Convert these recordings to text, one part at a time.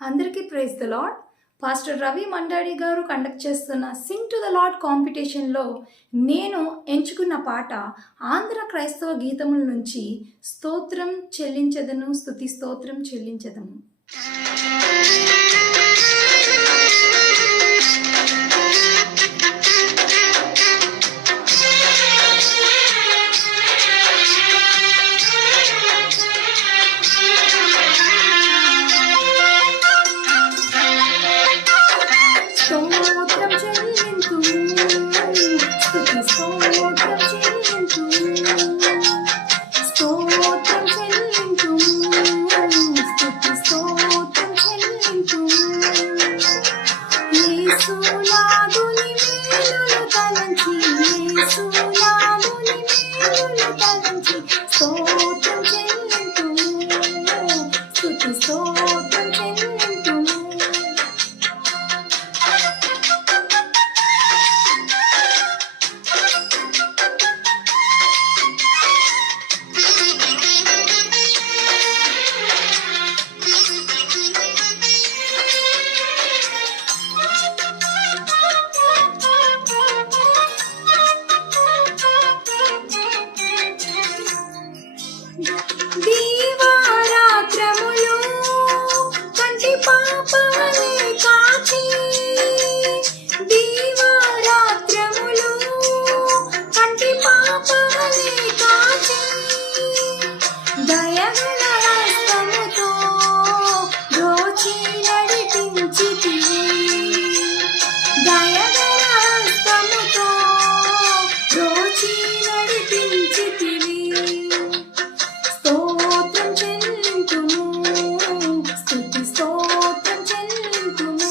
అందరికీ praise the Lord. Pastor Ravi Mandadi గారు conduct చేస్తున్న సింగ్ టు ద లార్డ్ కాంపిటీషన్లో నేను ఎంచుకున్న పాట ఆంధ్ర క్రైస్తవ గీతముల నుంచి స్తోత్రం చెల్లించెదను, స్తుతి స్తోత్రం చెల్లించెదను. స్తోత్రం చెల్లింతు, స్తుతి స్తోత్రం చెల్లింతు, స్తోత్రం చెల్లింతు, స్తుతి స్తోత్రం చెల్లింతు. యేసునాథుని మేలులు తలంచి, యేసునాథుని మేలులు తలంచి స్తోత్రం చెల్లింతు, స్తుతి స్తోత్రం చెల్లింతు. దీవారాత్రములు కంటి పాపవలే కాచి, దీవారాత్రములు కంటి పాపవలే కాచి, దయగల హస్తముతో దోచి నడిపించితివి, దయగల హస్తముతో దోచి నడిపించితివి. స్తోత్రం చెల్లింతుము, స్తుతి స్తోత్రం చెల్లింతుము.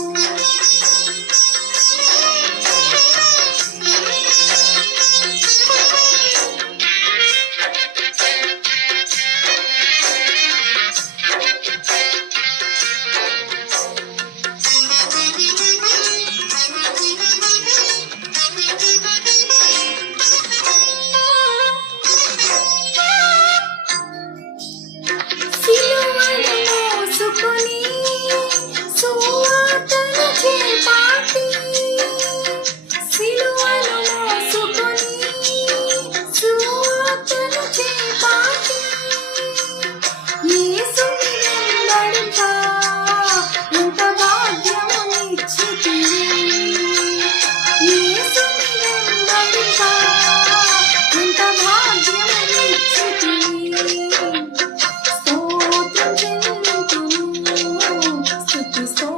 సిలువను మోసుకొని సువార్తను చేపట్టి, సిలువను మోసుకొని సువార్తను చేపట్టి, యేసుని వెంబడింప ఎంత భాగ్యమునిచ్చితివి, యేసుని వెంబడింప ఎంత భాగ్యమునిచ్చితివి. స్తోత్రం చెల్లింతుము, స్తుతి స్తోత్రం